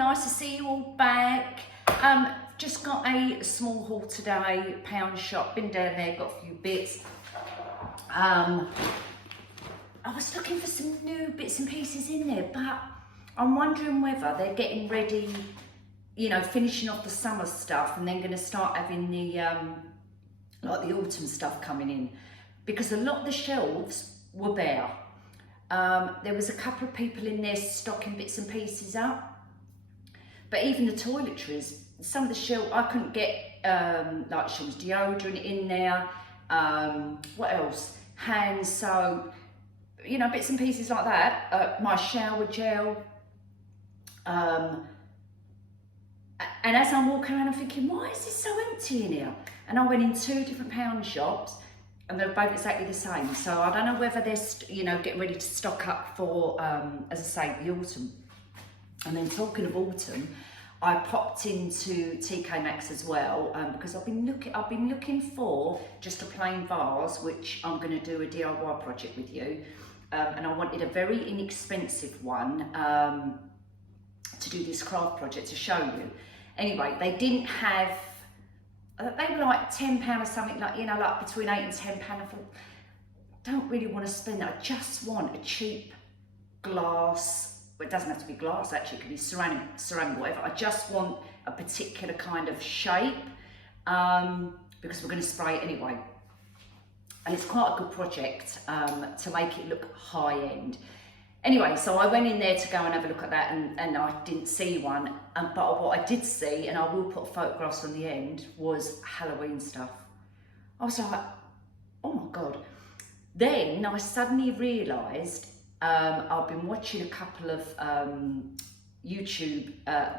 nice to see you all back. Just got a small haul today, pound shop, been down there, got a few bits. I was looking for some new bits and pieces in there, but I'm wondering whether they're getting ready, you know, finishing off the summer stuff and then going to start having the, like the autumn stuff coming in, because a lot of the shelves were bare. There was a couple of people in there stocking bits and pieces up, but even the toiletries, some of the shelves, I couldn't get like Sean's deodorant in there, what else, hand soap, you know, bits and pieces like that, my shower gel, and as I'm walking around I'm thinking, why is this so empty in here? And I went in 2 different pound shops and they're both exactly the same. So I don't know whether they're, you know, getting ready to stock up for, as I say, the autumn. And then talking of autumn, I popped into TK Maxx as well, because I've been looking for just a plain vase, which I'm going to do a DIY project with you. And I wanted a very inexpensive one to do this craft project to show you. Anyway, they didn't have, they were like £10 or something, like, you know, like between £8 and £10. I thought, don't really want to spend that. I just want a cheap glass. Well, it doesn't have to be glass, actually, it could be ceramic, whatever. I just want a particular kind of shape, because we're going to spray it anyway. And it's quite a good project to make it look high end. Anyway, so I went in there to go and have a look at that, and I didn't see one. But what I did see, and I will put photographs on the end, was Halloween stuff. I was like, oh my God. Then I suddenly realised I've been watching a couple of YouTube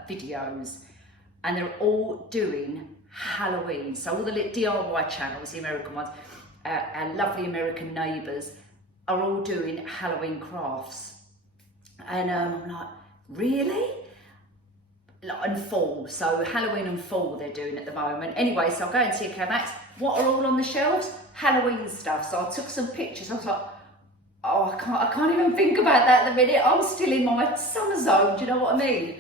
videos, and they're all doing Halloween. So all the DIY channels, the American ones, our lovely American neighbours, are all doing Halloween crafts. And I'm like, really? And fall, so Halloween and fall they're doing at the moment. Anyway, so I'll go and see TK Maxx. What are all on the shelves? Halloween stuff. So I took some pictures. I was like, oh, I can't even think about that at the minute. I'm still in my summer zone, do you know what I mean?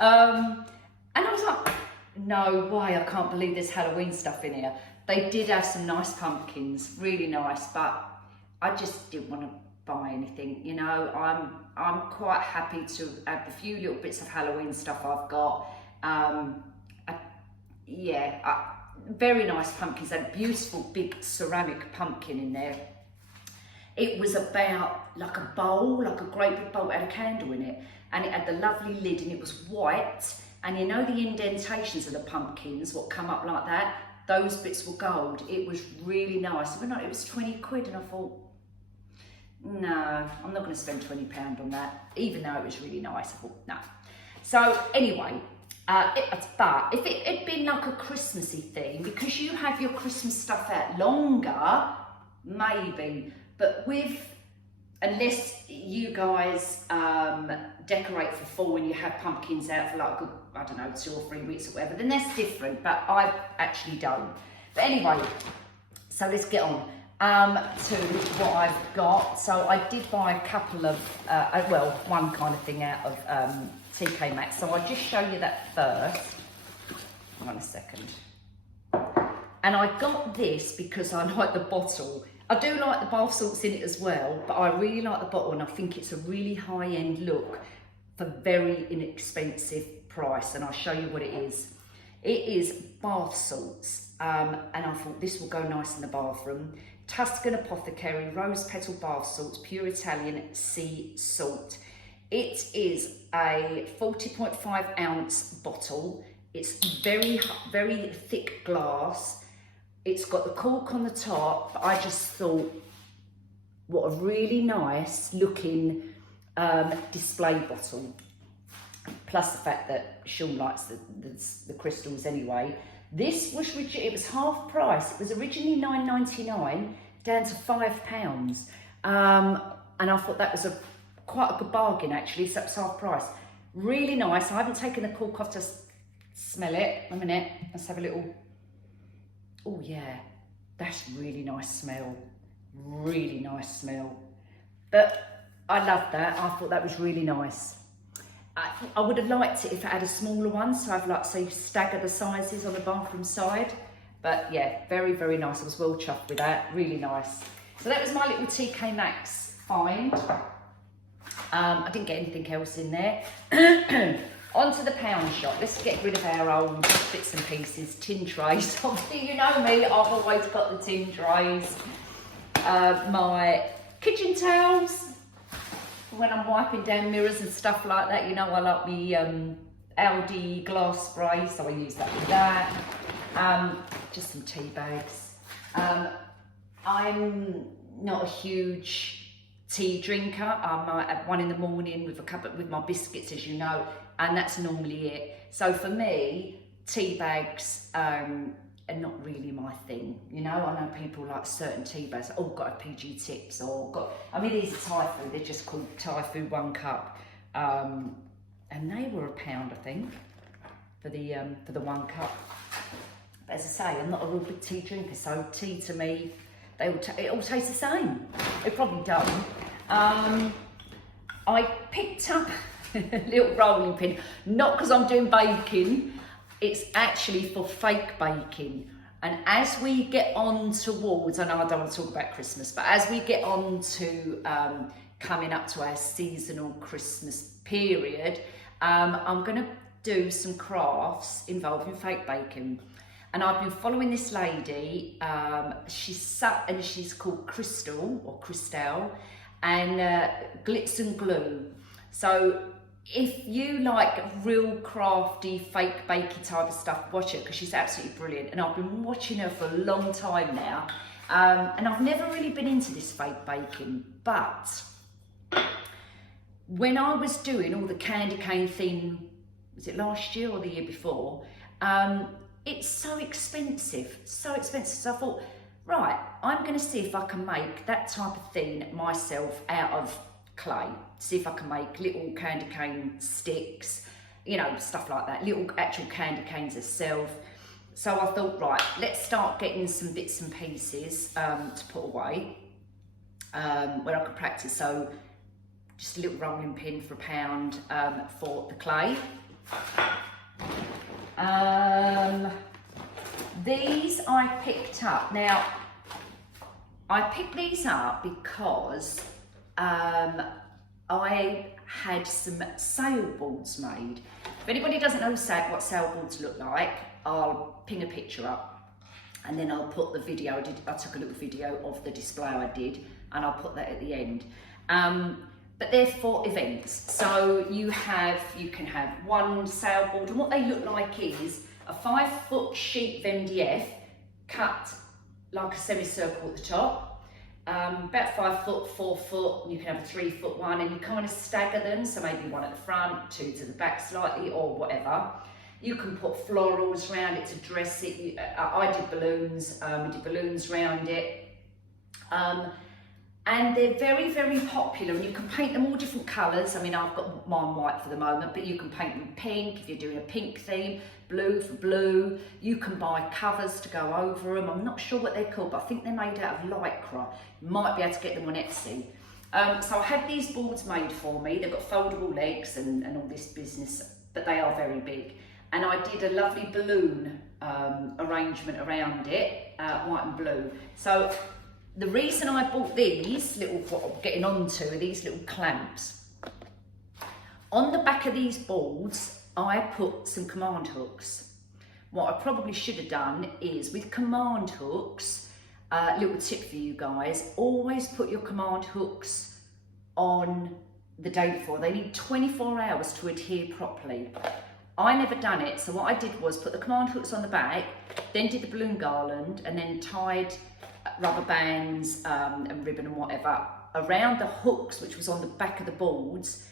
And I was like, no way, I can't believe there's Halloween stuff in here. They did have some nice pumpkins, really nice, but I just didn't want to buy anything, you know. I'm quite happy to have the few little bits of Halloween stuff I've got. Very nice pumpkins, a beautiful big ceramic pumpkin in there. It was about like a bowl, like a great big bowl, it had a candle in it, and it had the lovely lid, and it was white, and you know the indentations of the pumpkins, what come up like that, those bits were gold. It was really nice. It was 20 quid, and I thought, no, I'm not going to spend £20 on that, even though it was really nice. I thought, no. So anyway, but if it had been like a Christmassy thing, because you have your Christmas stuff out longer, maybe, but unless you guys decorate for fall and you have pumpkins out for like, I don't know, 2 or 3 weeks or whatever, then that's different, but I actually don't. But anyway, so let's get on to what I've got. So I did buy a couple of, one kind of thing out of TK Maxx. So I'll just show you that first. Hang on a second. And I got this because I like the bottle. I do like the bath salts in it as well, but I really like the bottle, and I think it's a really high-end look for very inexpensive price, and I'll show you what it is. It is bath salts, and I thought this will go nice in the bathroom. Tuscan Apothecary Rose Petal Bath Salts, Pure Italian Sea Salt. It is a 40.5 ounce bottle. It's very, very thick glass. It's got the cork on the top, but I just thought, what a really nice looking display bottle. Plus the fact that Sean likes the crystals anyway. This was, it was half price. It was originally £9.99 down to £5. And I thought that was quite a good bargain actually, so it's half price. Really nice. I haven't taken the cork off to smell it. A minute, let's have a little. Oh yeah, that's really nice smell. Really nice smell. But I loved that. I thought that was really nice. I would have liked it if it had a smaller one, so I've like, so you stagger the sizes on the bathroom side. But yeah, very, very nice. I was well chuffed with that, really nice. So that was my little TK Maxx find. I didn't get anything else in there. On to the pound shop. Let's get rid of our old bits and pieces, tin trays. Obviously, you know me, I've always got the tin trays. My kitchen towels, when I'm wiping down mirrors and stuff like that, you know, I like me Aldi glass spray, so I use that with that. Just some tea bags. I'm not a huge tea drinker. I might have one in the morning with my biscuits, as you know, and that's normally it. So for me, tea bags are not really my thing. You know, I know people like certain tea bags. Oh, got a PG Tips, or got. I mean, these are Thai food. They're just called Thai food 1 cup, and they were £1, I think, for the 1 cup. But as I say, I'm not a real big tea drinker, so tea to me, it all tastes the same. It probably don't. I picked up a little rolling pin, not because I'm doing baking, it's actually for fake baking. And as we get on towards, I know I don't want to talk about Christmas, but as we get on to coming up to our seasonal Christmas period, I'm going to do some crafts involving fake baking. And I've been following this lady, she's called Crystal, and Glitz and Glue. So if you like real crafty, fake bakey type of stuff, watch her, because she's absolutely brilliant. And I've been watching her for a long time now. And I've never really been into this fake baking, but when I was doing all the candy cane thing, was it last year or the year before? It's so expensive. So I thought, right, I'm going to see if I can make that type of thing myself out of clay. See if I can make little candy cane sticks, you know, stuff like that, little actual candy canes itself. So I thought, right, let's start getting some bits and pieces to put away where I could practice. So just a little rolling pin for £1 for the clay. These I picked up. Now, I picked these up because I had some sailboards made. If anybody doesn't know what sailboards look like, I'll ping a picture up and then I'll put the video. I took a little video of the display I did, and I'll put that at the end. But they're for events. So you can have one sailboard, and what they look like is a 5-foot sheet of MDF cut like a semicircle at the top, about 5 foot, 4 foot, and you can have a 3 foot one, and you kind of stagger them, so maybe one at the front, 2 to the back slightly, or whatever. You can put florals around it to dress it. I did balloons, we did balloons around it. And they're very, very popular, and you can paint them all different colours. I mean, I've got mine white for the moment, but you can paint them pink if you're doing a pink theme, blue for blue. You can buy covers to go over them. I'm not sure what they're called, but I think they're made out of lycra. You might be able to get them on Etsy. So I had these boards made for me. They've got foldable legs and all this business, but they are very big. And I did a lovely balloon arrangement around it, white and blue. So the reason I bought these little, what I'm getting onto, are these little clamps. On the back of these boards, I put some command hooks. What I probably should have done is, with command hooks, little tip for you guys, always put your command hooks on the day before. They need 24 hours to adhere properly. I never done it, so what I did was put the command hooks on the back, then did the balloon garland, and then tied rubber bands and ribbon and whatever around the hooks, which was on the back of the boards,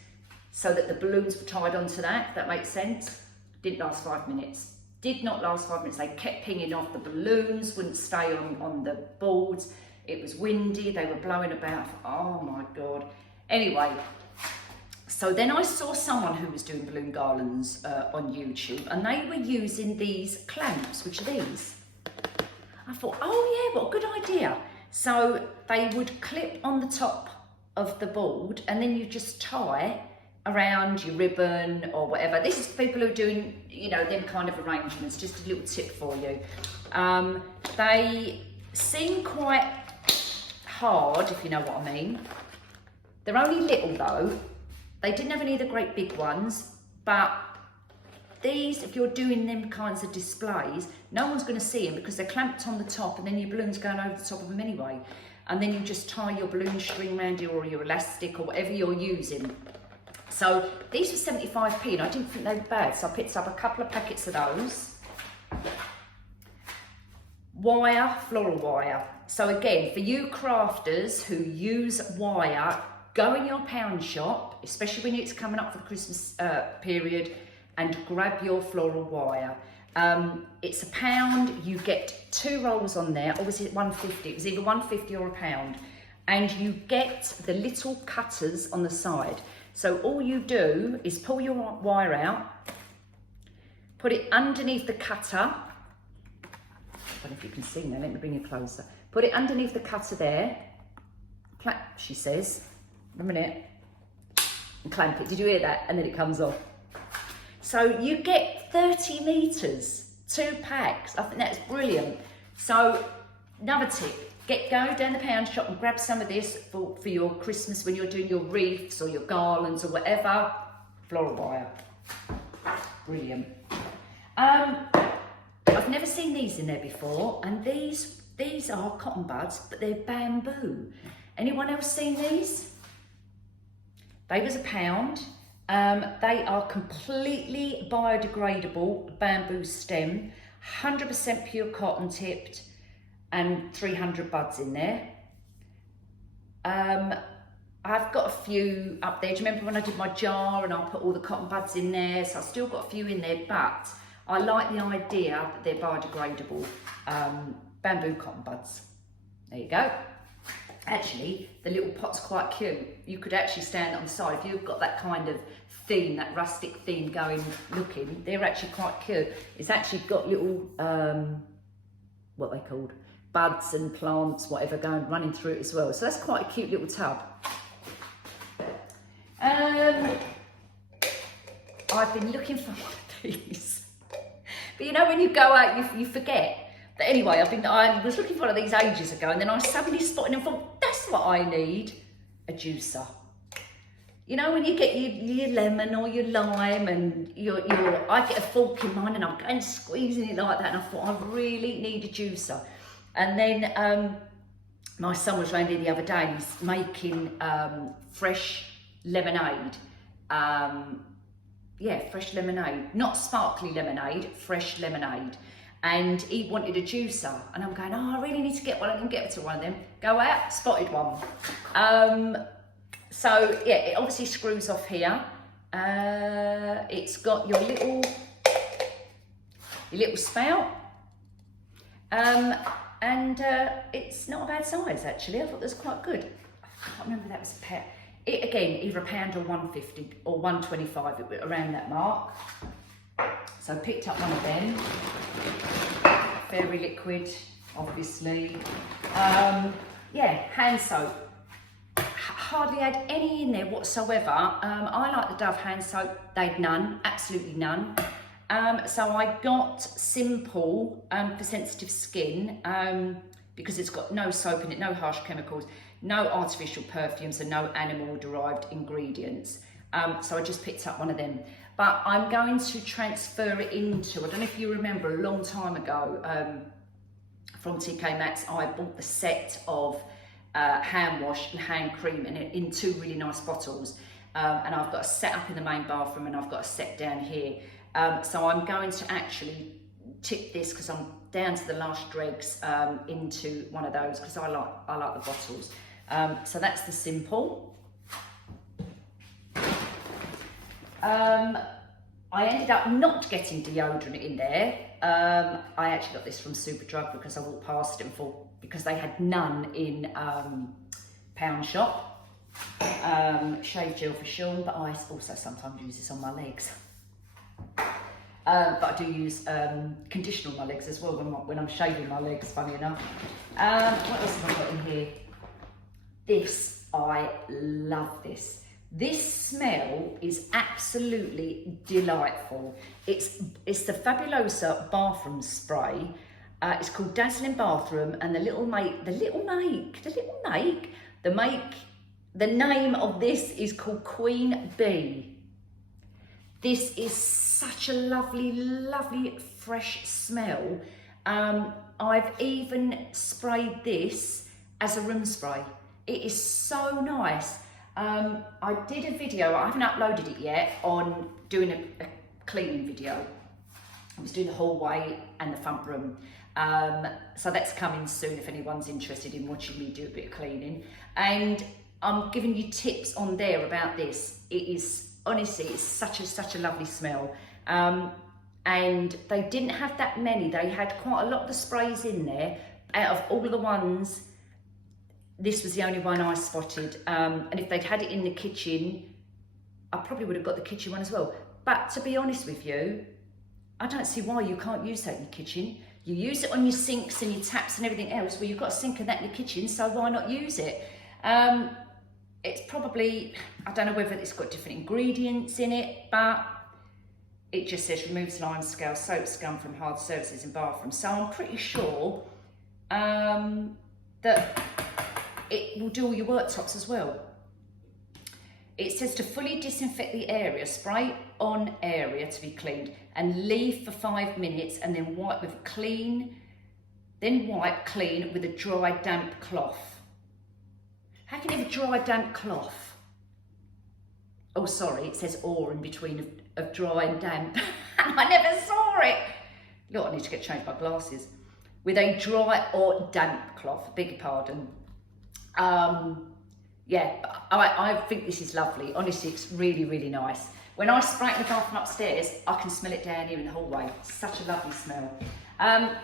so that the balloons were tied onto that, if that makes sense. Didn't last 5 minutes. Did not last 5 minutes. They kept pinging off. The balloons wouldn't stay on the boards. It was windy. They were blowing about. Oh my God. Anyway, so then I saw someone who was doing balloon garlands on YouTube, and they were using these clamps, which are these. I thought, oh yeah, what a good idea. So they would clip on the top of the board, and then you just tie around your ribbon or whatever. This is for people who are doing, you know, them kind of arrangements. Just a little tip for you. They seem quite hard, if you know what I mean. They're only little though. They didn't have any of the great big ones, but these, if you're doing them kinds of displays, no one's going to see them because they're clamped on the top, and then your balloon's going over the top of them anyway. And then you just tie your balloon string around you, or your elastic, or whatever you're using. So these were 75p, and I didn't think they were bad, so I picked up a couple of packets of those. Wire, floral wire. So again, for you crafters who use wire, go in your pound shop, especially when it's coming up for the Christmas period, and grab your floral wire. It's £1, you get 2 rolls on there, or was it 150? It was either 150 or £1. And you get the little cutters on the side. So all you do is pull your wire out, put it underneath the cutter. I don't know if you can see now, let me bring it closer. Put it underneath the cutter there, she says, a minute, and clamp it. Did you hear that? And then it comes off. So you get 30 metres, 2 packs. I think that's brilliant. So another tip, go down the pound shop and grab some of this for your Christmas when you're doing your wreaths or your garlands or whatever. Floral wire, brilliant. I've never seen these in there before, and these are cotton buds, but they're bamboo. Anyone else seen these? They was £1. They are completely biodegradable bamboo stem, 100% pure cotton tipped, and 300 buds in there. I've got a few up there. Do you remember when I did my jar and I put all the cotton buds in there? So I've still got a few in there, but I like the idea that they're biodegradable bamboo cotton buds. There you go. Actually, the little pot's quite cute. You could actually stand on the side. If you've got that kind of theme, that rustic theme going, looking, they're actually quite cute. It's actually got little, what they called, buds and plants, whatever, running through it as well. So that's quite a cute little tub. I've been looking for one of these. But you know, when you go out, you forget. But anyway, I was looking for one of these ages ago, and then I suddenly spotted them and thought, that's what I need, a juicer. You know, when you get your lemon or your lime, and I get a fork in mine and I'm going squeezing it like that, and I thought, I really need a juicer. And then my son was round here the other day, and he's making fresh lemonade. Fresh lemonade, not sparkly lemonade, fresh lemonade. And he wanted a juicer, and I'm going, oh, I really need to get one. I didn't get to one of them. Go out, spotted one. So yeah, it obviously screws off here. It's got your little spout, and it's not a bad size actually. I thought it was quite good. I can't remember if that was a pair. It again, either £1 or 150 or 125, around that mark. So I picked up one of them. Fairy liquid, obviously. Hand soap. Hardly had any in there whatsoever. I like the Dove hand soap. They'd none, absolutely none. So I got Simple for sensitive skin, because it's got no soap in it, no harsh chemicals, no artificial perfumes, and no animal-derived ingredients. So I just picked up one of them. But I'm going to transfer it into, I don't know if you remember, a long time ago, from TK Maxx, I bought the set of hand wash and hand cream in 2 really nice bottles. And I've got a set up in the main bathroom, and I've got a set down here. So I'm going to actually tip this, because I'm down to the last dregs, into one of those, because I like the bottles. So that's the Simple. I ended up not getting deodorant in there. I actually got this from Superdrug because I walked past it because they had none in Pound Shop. Shave gel for Sean, but I also sometimes use this on my legs. But I do use conditioner on my legs as well when I'm shaving my legs, funny enough. What else have I got in here? This, I love this. This smell is absolutely delightful. It's the Fabulosa bathroom spray. It's called Dazzling Bathroom, and the name of this is called Queen Bee. This is such a lovely, lovely fresh smell. I've even sprayed this as a room spray. It is so nice. I did a video, I haven't uploaded it yet, on doing a cleaning video. I was doing the hallway and the front room. So that's coming soon if anyone's interested in watching me do a bit of cleaning. And I'm giving you tips on there about this. It is, honestly, it's such a lovely smell. And they didn't have that many. They had quite a lot of the sprays in there. Out of all of the ones, this was the only one I spotted. And if they'd had it in the kitchen, I probably would have got the kitchen one as well. But to be honest with you, I don't see why you can't use that in your kitchen. You use it on your sinks and your taps and everything else. Well, you've got a sink and that in your kitchen, so why not use it? It's probably, I don't know whether it's got different ingredients in it, but it just says removes lime, scale, soap, scum from hard surfaces in bathrooms. So I'm pretty sure that it will do all your worktops as well. It says to fully disinfect the area, spray on area to be cleaned and leave for 5 minutes, and then wipe clean with a dry damp cloth. How can you have a dry damp cloth? Oh, sorry, it says or in between of dry and damp. I never saw it. Look, I need to get changed my glasses. With a dry or damp cloth, beg your pardon. Yeah, I think this is lovely. Honestly, it's really, really nice. When I spray it in the bathroom upstairs, I can smell it down here in the hallway. Such a lovely smell. I've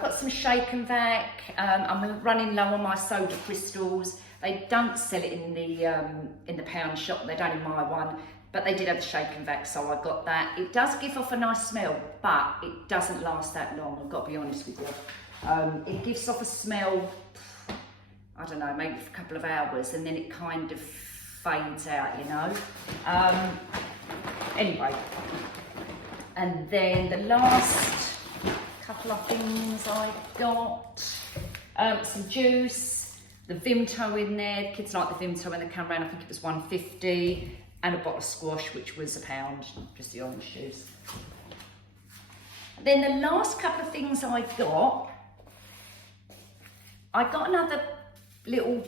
got some shake and vac. I'm running low on my soda crystals. They don't sell it in the pound shop. They don't in my one, but they did have the shake and vac, so I got that. It does give off a nice smell, but it doesn't last that long. I've got to be honest with you. It gives off a smell, I don't know, maybe for a couple of hours, and then it kind of fades out, you know. Anyway, and then the last couple of things I've got, some juice, the Vimto in there. The kids like the Vimto when they come around. I think it was $1.50, and a bottle of squash, which was £1, just the orange juice. Then the last couple of things I got another little,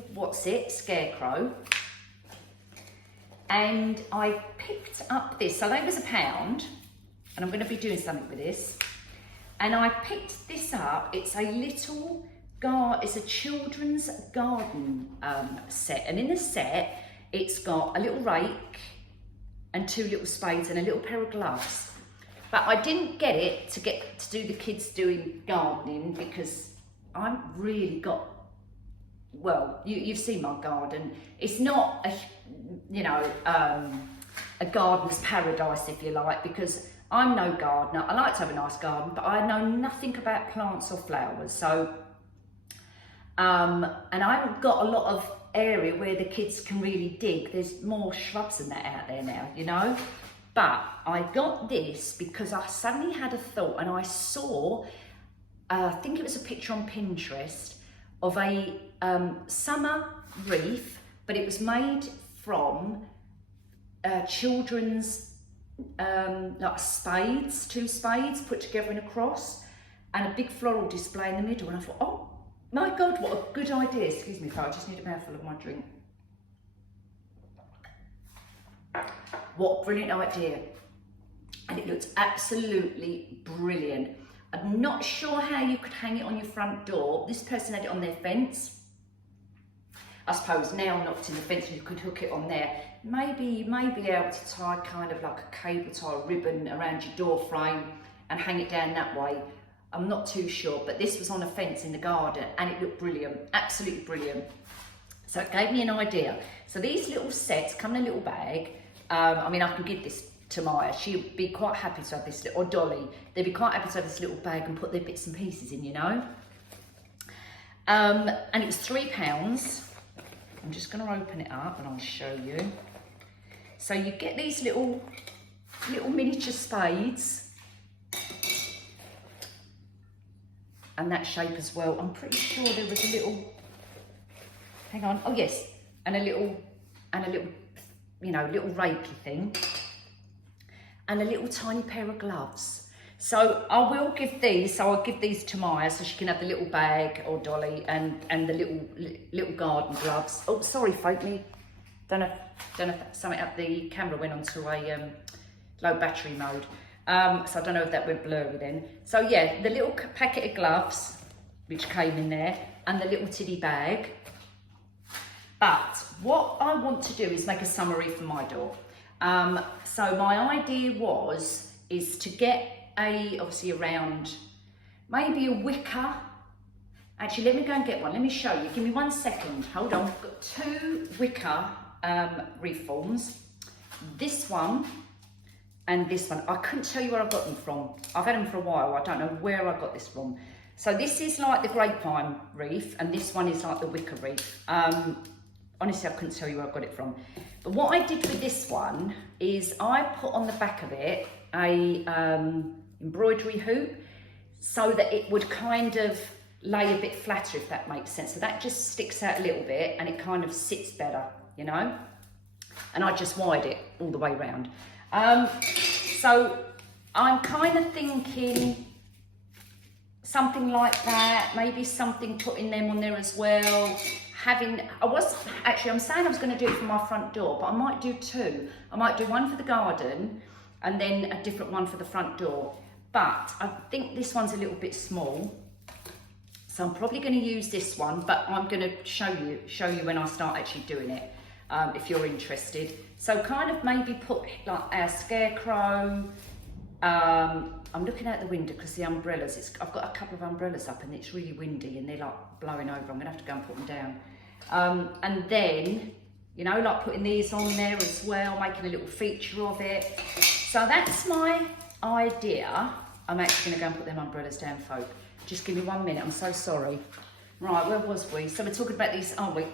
scarecrow. And I picked up this, so that was £1, and I'm going to be doing something with this. And I picked this up. It's a little it's a children's garden set, and in the set it's got a little rake and 2 little spades and a little pair of gloves. But I didn't get it to do the kids doing gardening, because I've really got, well, you've seen my garden. It's not a gardener's paradise, if you like, because I'm no gardener. I like to have a nice garden, but I know nothing about plants or flowers. So, and I haven't got a lot of area where the kids can really dig. There's more shrubs than that out there now, you know. But I got this because I suddenly had a thought, and I saw, I think it was a picture on Pinterest of a summer wreath, but it was made from children's like spades, 2 spades put together in a cross, and a big floral display in the middle. And I thought, oh my God, what a good idea. Excuse me, folks, I just need a mouthful of my drink. What a brilliant idea. And it looks absolutely brilliant. I'm not sure how you could hang it on your front door. This person had it on their fence. I suppose now knocked in the fence, you could hook it on there. Maybe you may be able to tie kind of like a cable tie ribbon around your door frame and hang it down that way. I'm not too sure, but this was on a fence in the garden and it looked brilliant, absolutely brilliant. So it gave me an idea. So these little sets come in a little bag. I mean, I can give this to Maya. She'd be quite happy to have this, or Dolly. They'd be quite happy to have this little bag and put their bits and pieces in, you know. And it was £3. I'm just going to open it up and I'll show you. So you get these little miniature spades. And that shape as well. I'm pretty sure there was a little, hang on, oh yes, and a little, you know, little rakey thing. And a little tiny pair of gloves. So I will give these, so I'll give these to Maya so she can have the little bag, or Dolly, and the little garden gloves. Oh, sorry, folk, don't know if something up, the camera went onto a low battery mode. So I don't know if that went blurry then. So yeah, the little packet of gloves, which came in there, and the little tiddy bag. But what I want to do is make a summary for my door. So my idea is to get obviously around, maybe a wicker. Actually, let me go and get one. Let me show you. Give me 1 second. Hold on. I've got 2 wicker reef forms. This one and this one. I couldn't tell you where I got them from. I've had them for a while. I don't know where I got this from. So this is like the grapevine reef, and this one is like the wicker reef. Honestly, I couldn't tell you where I got it from. But what I did with this one is I put on the back of it a embroidery hoop so that it would kind of lay a bit flatter, if that makes sense. So that just sticks out a little bit and it kind of sits better, you know? And I just wired it all the way around. So I'm kind of thinking something like that, maybe something putting them on there as well. I'm saying I was going to do it for my front door, but I might do 2. I might do one for the garden and then a different one for the front door. But I think this one's a little bit small, so I'm probably going to use this one, but I'm going to show you when I start actually doing it, if you're interested. So kind of maybe put like our scarecrow. I'm looking out the window because the umbrellas, I've got a couple of umbrellas up and it's really windy and they're like blowing over. I'm going to have to go and put them down. And then, you know, like putting these on there as well, making a little feature of it. So that's my idea. I'm actually going to go and put them umbrellas down, folk. Just give me 1 minute, I'm so sorry. Right, where was we? So we're talking about these, aren't we?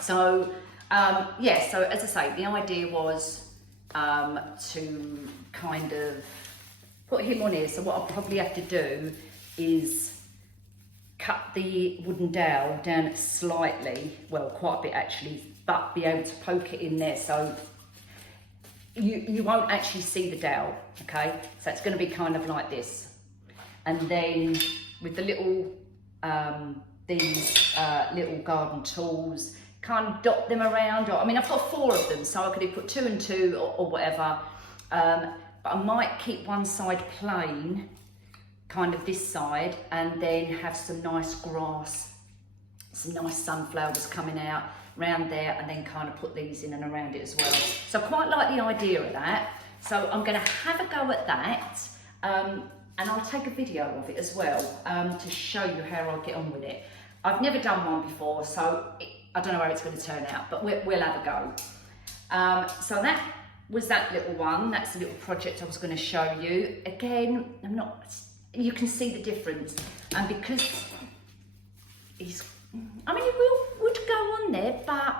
So, yeah, so as I say, the idea was to kind of put him on here. So what I'll probably have to do is cut the wooden dowel down slightly, well, quite a bit actually, but be able to poke it in there so you won't actually see the dowel, okay? So it's going to be kind of like this. And then with the little, these little garden tools, kind of dot them around. Or, I mean, I've got 4 of them, so I could put 2 and 2 or whatever. But I might keep one side plain, kind of this side, and then have some nice grass, some nice sunflowers coming out around there, and then kind of put these in and around it as well. So I quite like the idea of that. So I'm going to have a go at that, and I'll take a video of it as well to show you how I'll get on with it. I've never done one before, so I don't know how it's going to turn out, but we'll have a go. So that was that little one. That's the little project I was going to show you. Again, you can see the difference, and because it would go on there, but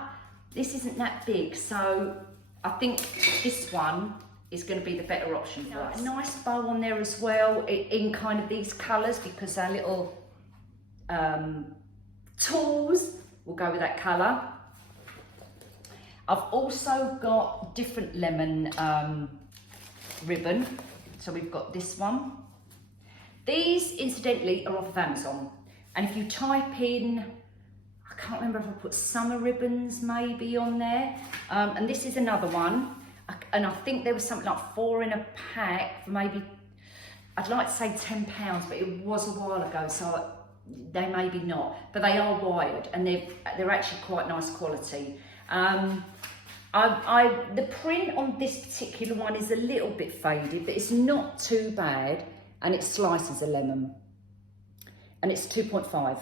this isn't that big, so I think this one is going to be the better option for us. A nice bow on there as well, in kind of these colours, because our little tools will go with that colour. I've also got different lemon ribbon, so we've got this one. These, incidentally, are off of Amazon, and if you type in, I can't remember if I put summer ribbons maybe on there, and this is another one, and I think there was something like 4 in a pack, maybe, I'd like to say £10, but it was a while ago, so they may be not, but they are wired, and they're actually quite nice quality. The print on this particular one is a little bit faded, but it's not too bad, and it slices a lemon, and it's 2.5.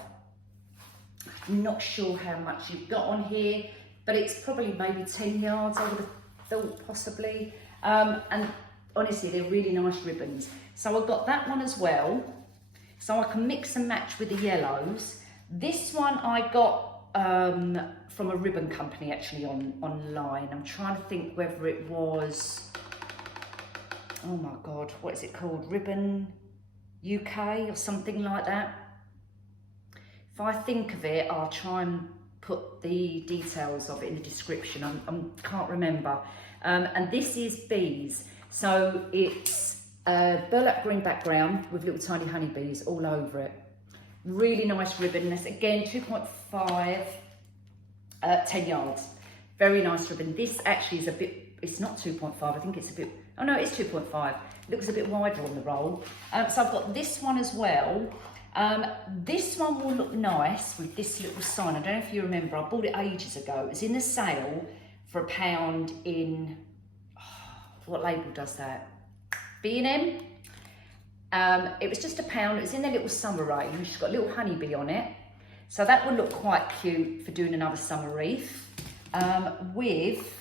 I'm not sure how much you've got on here, but it's probably maybe 10 yards, I would have thought, possibly. And honestly, they're really nice ribbons. So I've got that one as well, so I can mix and match with the yellows. This one I got from a ribbon company actually online. I'm trying to think whether it was, oh my God, what is it called? Ribbon UK or something like that. If I think of it, I'll try and put the details of it in the description. I can't remember. And this is bees. So it's a burlap green background with little tiny honeybees all over it. Really nice ribbon. That's again 2.5, 10 yards. Very nice ribbon. This actually is a bit, it's not 2.5, I think it's a bit, oh no, it's 2.5. Looks a bit wider on the roll. So I've got this one as well. This one will look nice with this little sign. I don't know if you remember, I bought it ages ago. It was in the sale for £1 in, what label does that? B&M. It was just £1. It was in their little summer range. It's got a little honeybee on it. So that will look quite cute for doing another summer wreath with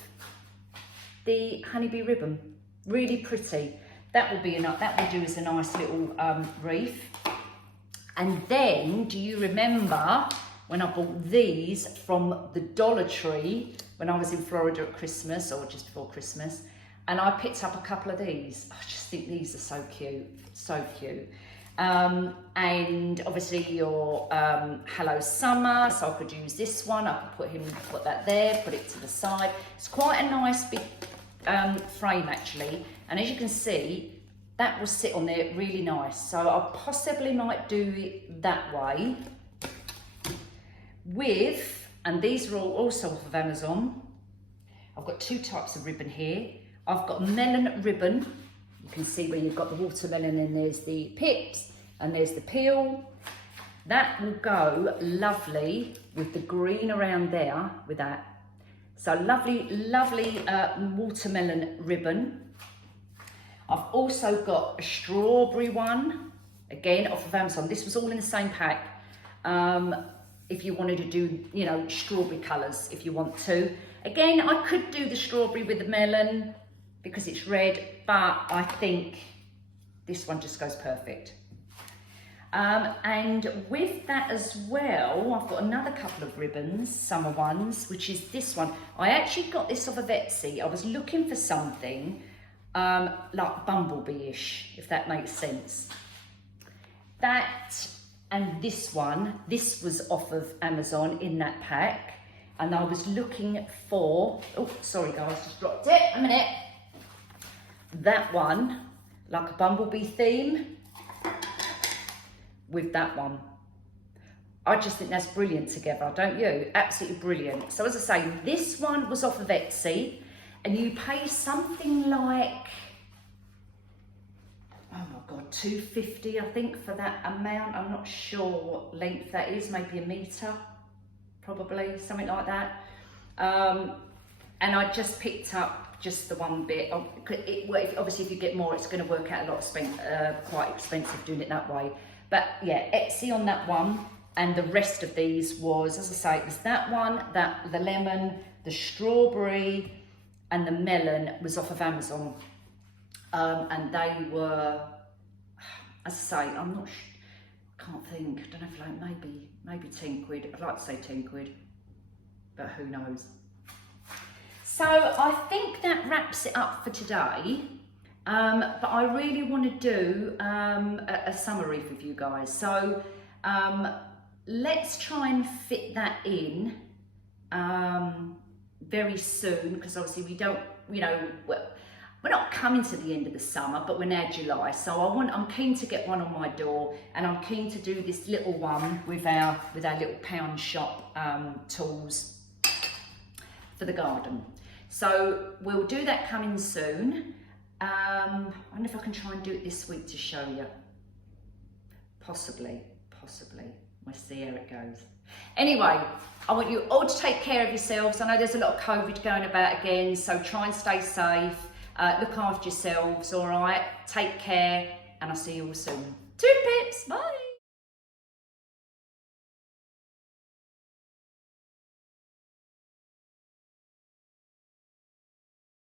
the honeybee ribbon. Really pretty. That will be enough. That will do as a nice little wreath. And then, do you remember when I bought these from the Dollar Tree when I was in Florida at Christmas, or just before Christmas? And I picked up a couple of these. I just think these are so cute, so cute. And obviously your Hello Summer, so I could use this one. I could put that there, put it to the side. It's quite a nice big frame actually. And as you can see, that will sit on there really nice. So I possibly might do it that way with, and these are all also off of Amazon. I've got two types of ribbon here. I've got melon ribbon. You can see where you've got the watermelon and there's the pips and there's the peel. That will go lovely with the green around there with that. So lovely, lovely watermelon ribbon. I've also got a strawberry one, again off of Amazon. This was all in the same pack. If you wanted to do, you know, strawberry colours, if you want to. Again, I could do the strawberry with the melon because it's red, but I think this one just goes perfect. And with that as well, I've got another couple of ribbons, summer ones, which is this one. I actually got this off of Etsy. I was looking for something like bumblebee-ish, if that makes sense. That and this one, this was off of Amazon in that pack. And I was looking for, oh, sorry guys, just dropped it, a minute. That one, like a bumblebee theme with that one. I just think that's brilliant together, don't you? Absolutely brilliant. So as I say, this one was off of Etsy and you pay something like, oh my God, $2.50 I think for that amount. I'm not sure what length that is, maybe a metre, probably, something like that. And I just picked up just the one bit. Obviously if you get more, it's going to work out a lot quite expensive doing it that way. But yeah, Etsy on that one, and the rest of these was, as I say, it was that one, the lemon, the strawberry, and the melon was off of Amazon. And they were, as I say, I'm not sure, can't think, I don't know if like maybe 10 quid. I'd like to say 10 quid, but who knows. So I think that wraps it up for today. But I really want to do a summer wreath with you guys. So let's try and fit that in very soon, because obviously we don't, you know, we're not coming to the end of the summer, but we're now July. So I'm keen to get one on my door, and I'm keen to do this little one with our little pound shop tools for the garden. So we'll do that coming soon. I wonder if I can try and do it this week to show you. Possibly. We'll see how it goes. Anyway, I want you all to take care of yourselves. I know there's a lot of COVID going about again, so try and stay safe. Look after yourselves, all right? Take care, and I'll see you all soon. Two pips, bye.